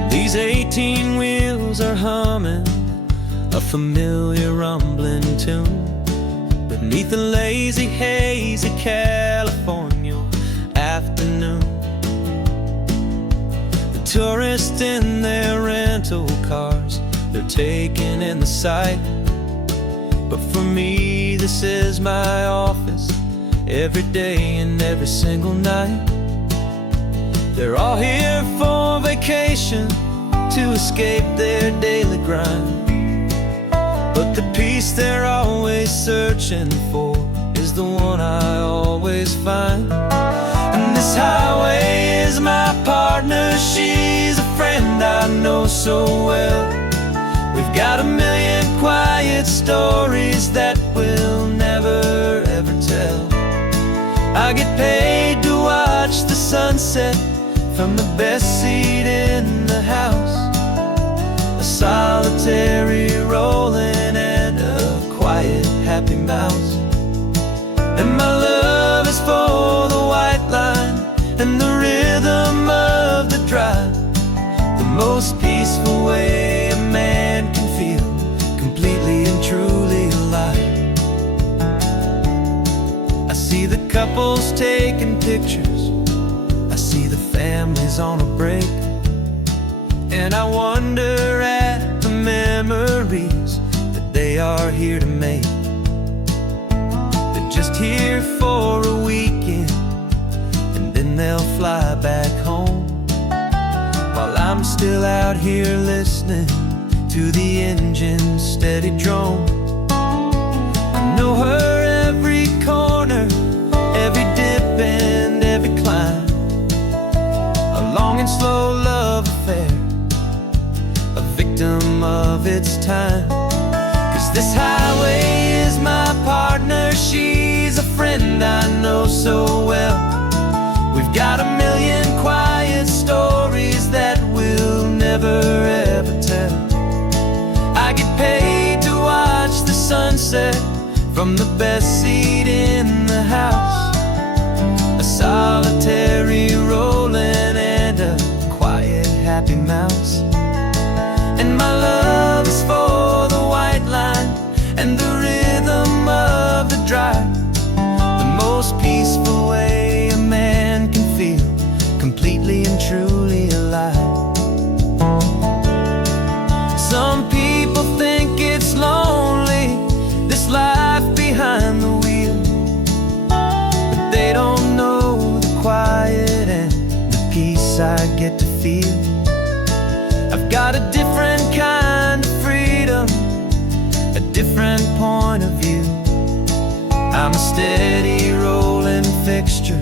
These 18 wheels are humming a familiar rumbling tune beneath the lazy haze of California afternoon. The tourists in their rental cars, they're taking in the sight. But for me, this is my office, every day and every single night. They're all here for vacation, to escape their daily grind. But the peace they're always searching for is the one I always find. And this highway is my partner, she's a friend I know so well. We've got a million quiet stories that we'll never ever tell. I get paid to watch the sunset from the best seat in the house, a solitary rolling and a quiet happy mouse. And my love is for the white line and the rhythm of the drive, the most peaceful way a man can feel completely and truly alive. I see the couples taking pictures, I see the families on a break, and I wonder at the memories that they are here to make. They're just here for a weekend, and then they'll fly back home, while I'm still out here listening to the engine's steady drone. I know her every corner, every dip and every climb, a long and slow love affair, a victim of its time. 'Cause this highway is my partner, she's a friend I know so well. We've got a million quiet stories that we'll never ever tell. I get paid to watch the sunset from the best seat in the house, a solitary rolling and a quiet happy mouse. And my love is for the white line and the rhythm of the drive, the most peaceful way a man can feel completely and truly alive. Some people think it's lonely, this life behind the wheel, but they don't know the quiet and the peace I get to feel. I've got a different kind of freedom, a different point of view. I'm a steady rolling fixture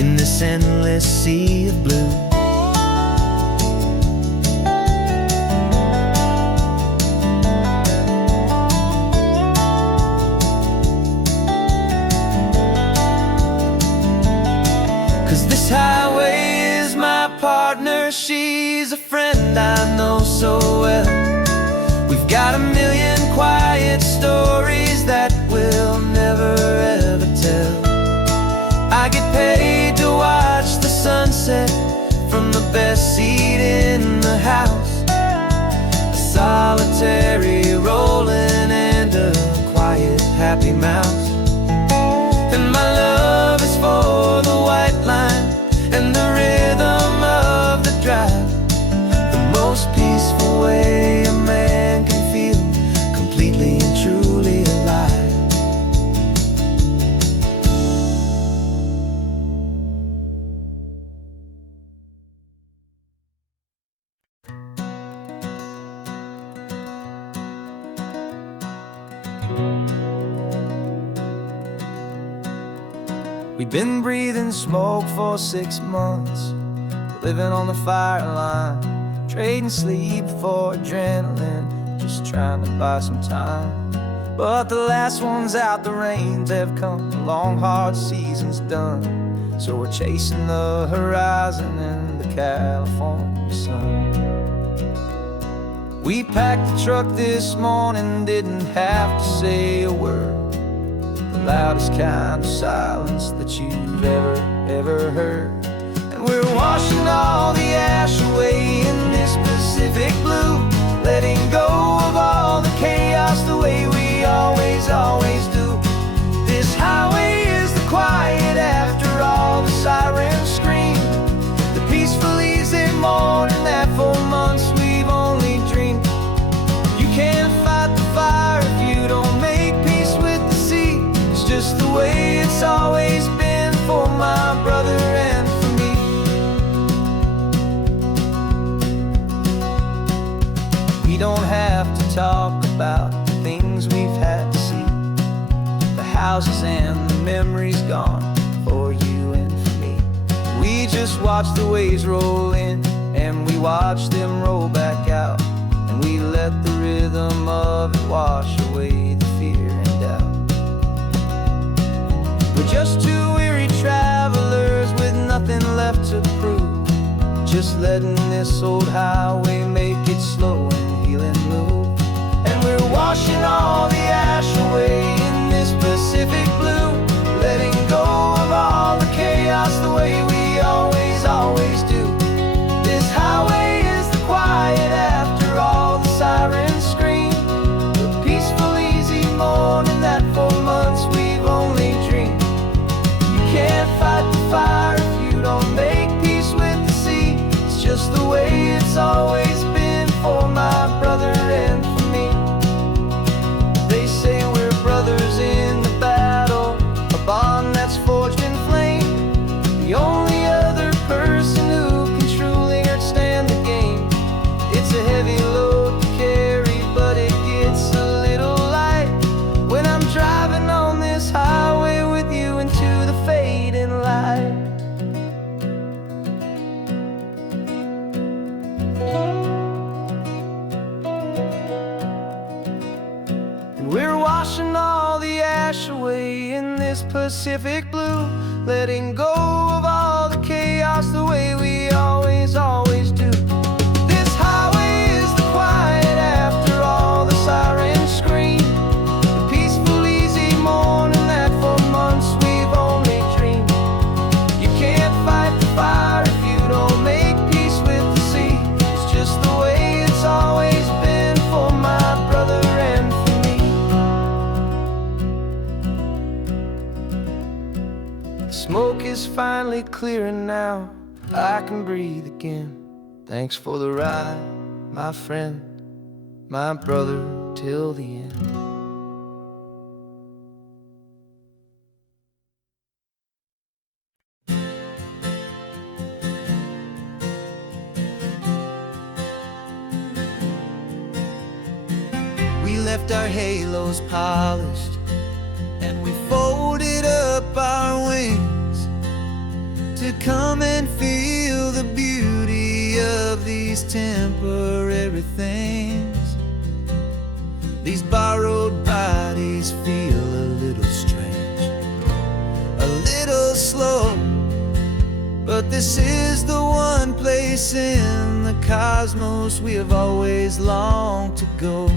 in this endless sea of blue. Cause this highway is my partner, she's a friend I know so well. We've got a million quiet stories that we'll never ever tell. I get paid to watch the sunset from the best seat in the house. A solitary rolling and a quiet happy mouse. And my love is for the white line and the rhythm of the drive. The most peaceful way a man can feel completely and truly alive. We've been breathing smoke for 6 months, living on the fire line, trading sleep for adrenaline, just trying to buy some time. But the last one's out, the rains have come, the long hard season's done. So we're chasing the horizon in the California sun. We packed the truck this morning, didn't have to say a word. The loudest kind of silence that you've ever heard. And we're washing all the ash away in this Pacific blue, letting go of all the chaos the way we always do. This highway is the quiet after all the sirens scream, the peaceful easy morning that for months we've only dreamed. You can't fight the fire if you don't make peace with the sea. It's just the way it's always been for my brother and for me. We don't have to talk about the things we've had to see, the houses and the memories gone for you and for me. We just watch the waves roll in and we watch them roll back out, and we let the rhythm of it wash away the fear and doubt. We're just two weary travelers with nothing left to prove, just letting this old highway make its slow and healing move. And we're washing all the ash away in this Pacific blue, letting go of all the chaos the way we always do. This highway is the quiet after all the sirens scream, the peaceful easy morning that for months we've only dreamed. You can't fight the fire if you don't make peace with the sea. It's just the way it's always been for my brother and for me. They say we're brothers in the battle, a bond that's forged in flame. The only other person who can truly understand the game. It's a heavy load to carry, but it gets a little light when I'm driving on this highway with you into the fading light. We're washing all the ash away in this Pacific blue, letting go of all the chaos the way we always do. This highway is the quiet after all the sirens scream, the peaceful easy morning that for months we've only dreamed. You can't fight the fire if you don't make peace with the sea. It's just the way it's always been for my brother and for me. The smoke is finally clearing now, I can breathe again. Thanks for the ride, my friend, my brother till the end. We left our halos polished and we folded up our wings come and feel the beauty of these temporary things. These borrowed bodies feel a little strange, a little slow, but this is the one place in the cosmos we have always longed to go.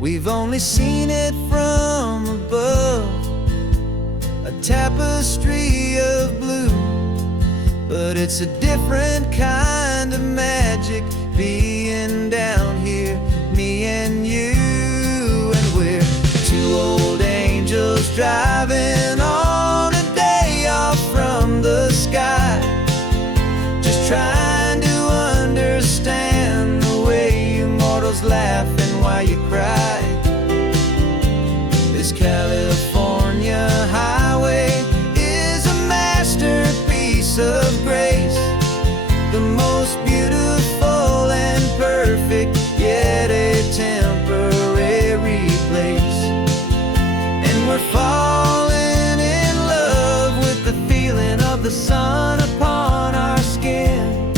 We've only seen it from above, a tapestry of blue, but it's a different kind of magic being down here, me and you. And we're two old angels driving on a day off from the sky, just trying to understand the way you mortals laugh and why you cry. This California highway is a masterpiece of grace, the most beautiful and perfect, yet a temporary place. And we're falling in love with the feeling of the sun upon our skin,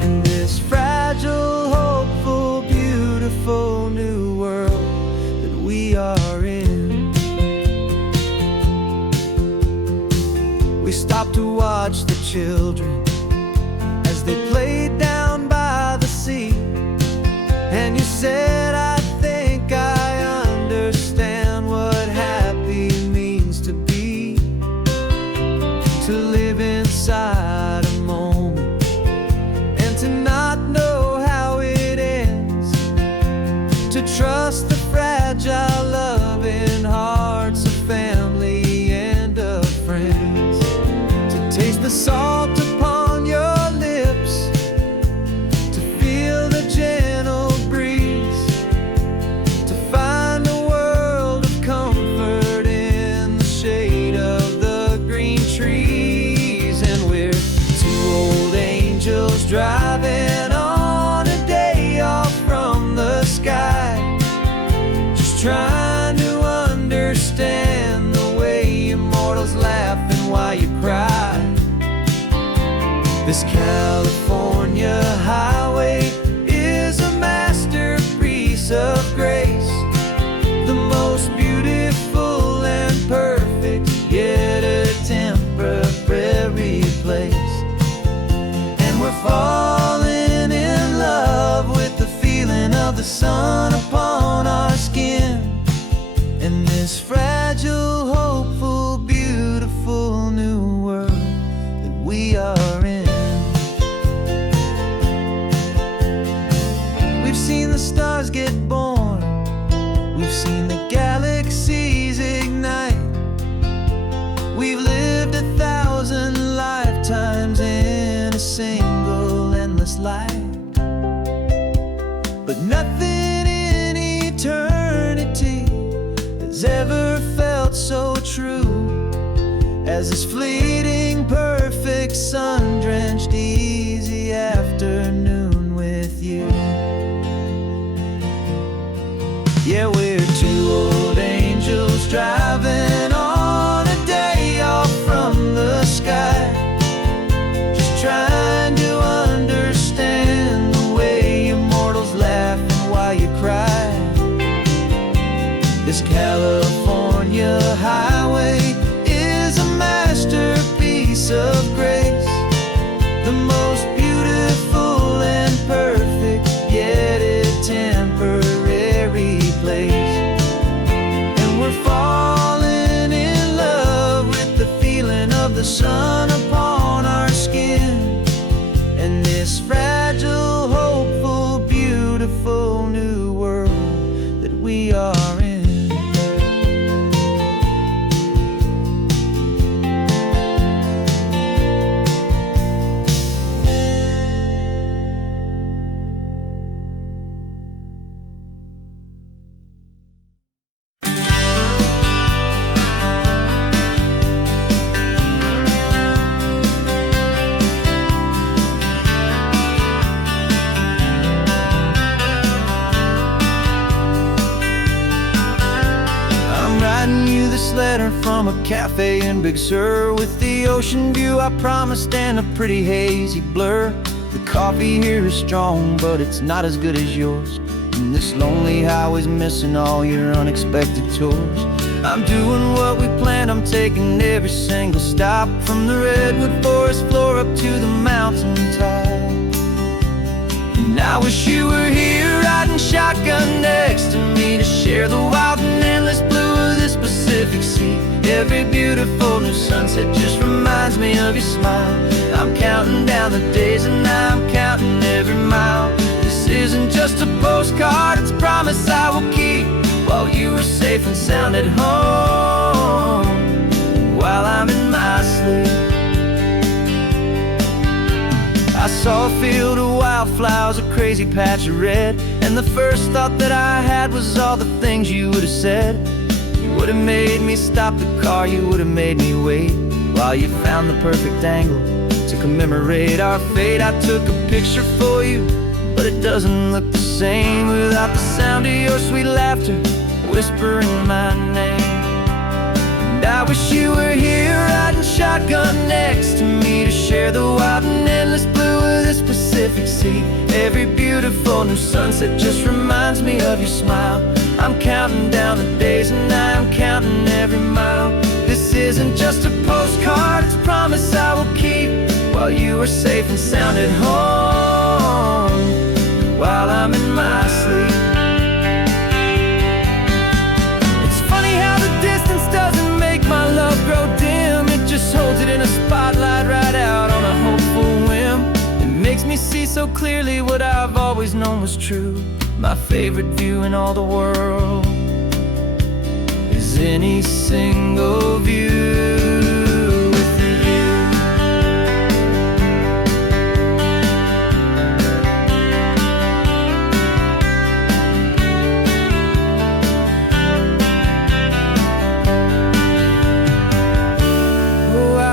in this fragile, hopeful, beautiful new world that we are in. We stopped to watch the children as they played down by the sea, and you said, I think I understand what happy means to be, to live inside a moment and to not know how it ends, to trust the fragile loving hearts of family and of friends, to taste the salt upon your lips, to feel the gentle breeze, to find a world of comfort in the shade of the green trees. And we're two old angels driving on a day off from the sky, just trying to understand the way immortals laugh and why you cry. This California highway is a masterpiece of grace, the most beautiful and perfect, yet a temporary place. And we're falling in love with the feeling of the sun upon our skin, in this fragile, hopeful, beautiful new world that we are in. We've seen the stars get born, we've seen the galaxies ignite, we've lived 1,000 lifetimes in a single endless life, but nothing in eternity has ever felt so true as this fleeting, perfect, sun-drenched, easy afternoon with you. Yeah, we're two old angels driving on a day off from the sky, just trying to understand the way immortals laugh and why you cry. This California highway is a masterpiece of grace, the most beautiful and perfect, yet a temporary place. And we're falling this letter from a cafe in Big Sur, with the ocean view I promised and a pretty hazy blur. The coffee here is strong, but it's not as good as yours, and this lonely highway's missing all your unexpected tours. I'm doing what we planned, I'm taking every single stop, from the redwood forest floor up to the mountain top. And I wish you were here riding shotgun next to me, to share the wild and endless blue of this Pacific Sea. Every beautiful new sunset just reminds me of your smile. I'm counting down the days and I'm counting every mile. This isn't just a postcard, it's a promise I will keep, while you are safe and sound at home, while I'm in my sleep. I saw a field of wildflowers, a crazy patch of red, and the first thought that I had was all the things you would have said. You would have made me stop the car, you would have made me wait, while you found the perfect angle to commemorate our fate. I took a picture for you, but it doesn't look the same without the sound of your sweet laughter whispering my name. And I wish you were here riding shotgun next to me, to share the wild and endless blue of this Pacific Sea. Every beautiful new sunset just reminds me of your smile. I'm counting down the days and I'm counting every mile. This isn't just a postcard, it's a promise I will keep, while you are safe and sound at home, while I'm in my sleep. It's funny how the distance doesn't make my love grow dim, it just holds it in a spotlight right out on a hopeful whim. It makes me see so clearly what I've always known was true. My favorite view in all the world is any single view.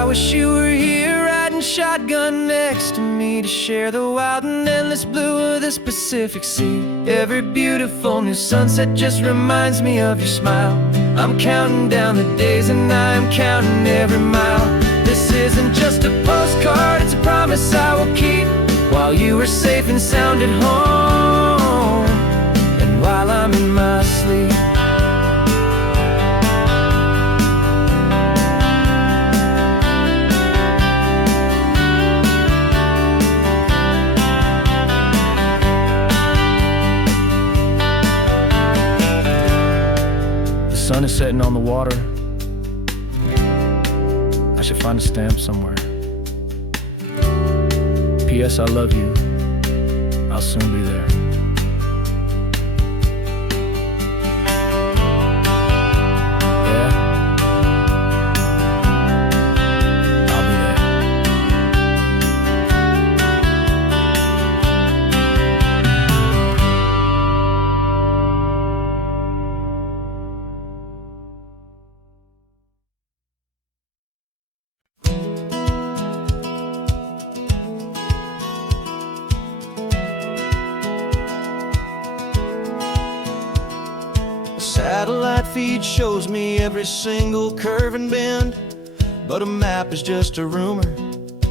Wish you were here riding shotgun next to me, to share the wild and endless blue of this Pacific Sea. Every beautiful new sunset just reminds me of your smile. I'm counting down the days and I'm counting every mile. This isn't just a postcard, it's a promise I will keep, while you are safe and sound at home, and while I'm in my sleep. The sun is setting on the water. I should find a stamp somewhere. P.S. I love you. I'll soon be there. Yeah? I'll be there. Satellite feed shows me every single curve and bend, but a map is just a rumor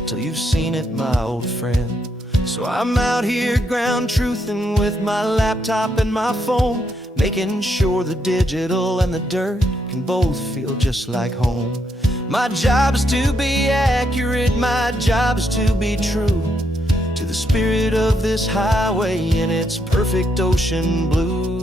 till you've seen it, my old friend. So I'm out here ground truthing with my laptop and my phone, making sure the digital and the dirt can both feel just like home. My job is to be accurate, my job is to be true to the spirit of this highway in its perfect ocean blue.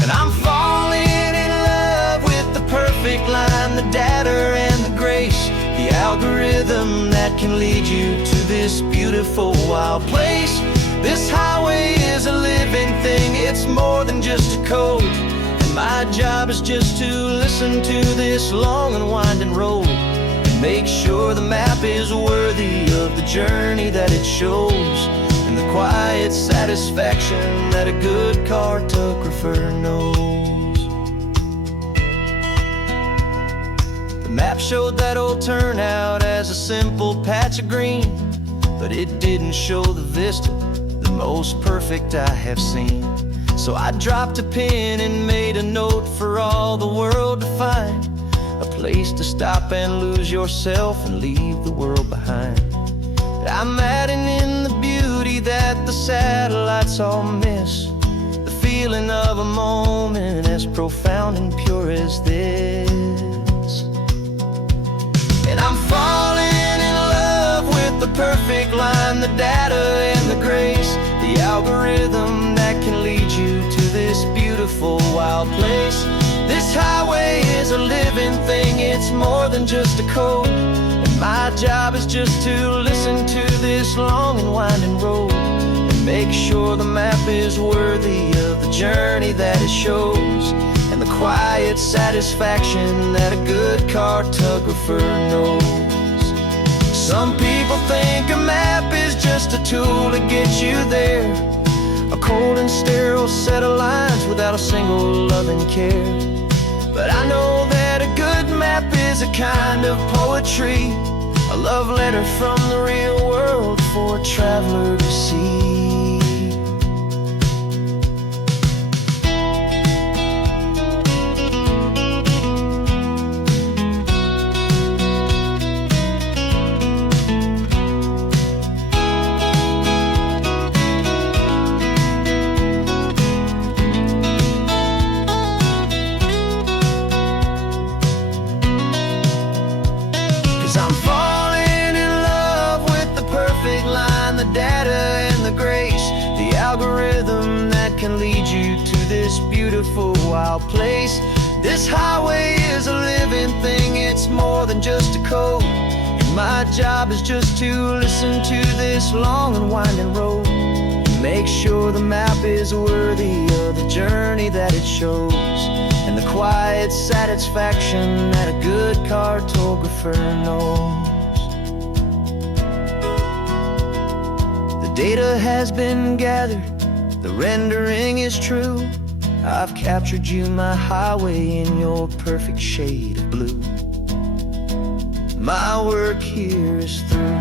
And I'm falling in love with the perfect line, the data and the grace, the algorithm that can lead you to this beautiful wild place. This highway is a living thing, it's more than just a code, and my job is just to listen to this long and winding road and make sure the map is worthy of the journey that it shows, and the quiet satisfaction that a good cartographer knows. The map showed that old turnout as a simple patch of green, but it didn't show the vista, the most perfect I have seen. So I dropped a pin and made a note for place to stop and lose yourself and leave the world behind. I'm adding in the beauty that the satellites all miss, the feeling of a moment as profound and pure as this. And I'm falling in love with the perfect line, the data and the grace, the algorithm that can lead you to this beautiful wild place. This highway is a living thing, it's more than just a code. And my job is just to listen to this long and winding road and make sure the map is worthy of the journey that it shows, and the quiet satisfaction that a good cartographer knows. Some people think a map is just a tool to get you there, a cold and sterile set of lines without a single loving care. But I know that a good map is a kind of poetry, a love letter from the real world for a traveler to see. 'Cause I'm falling in love with the perfect line, the data and the grace, the algorithm that can lead you to this beautiful wild place. This highway is a living thing, it's more than just a code. And my job is just to listen to this long and winding road and make sure the map is worthy of the journey that it shows, and the quiet satisfaction that a good cartographer knows. The data has been gathered, the rendering is true. I've captured you, my highway, in your perfect shade of blue. My work here is through.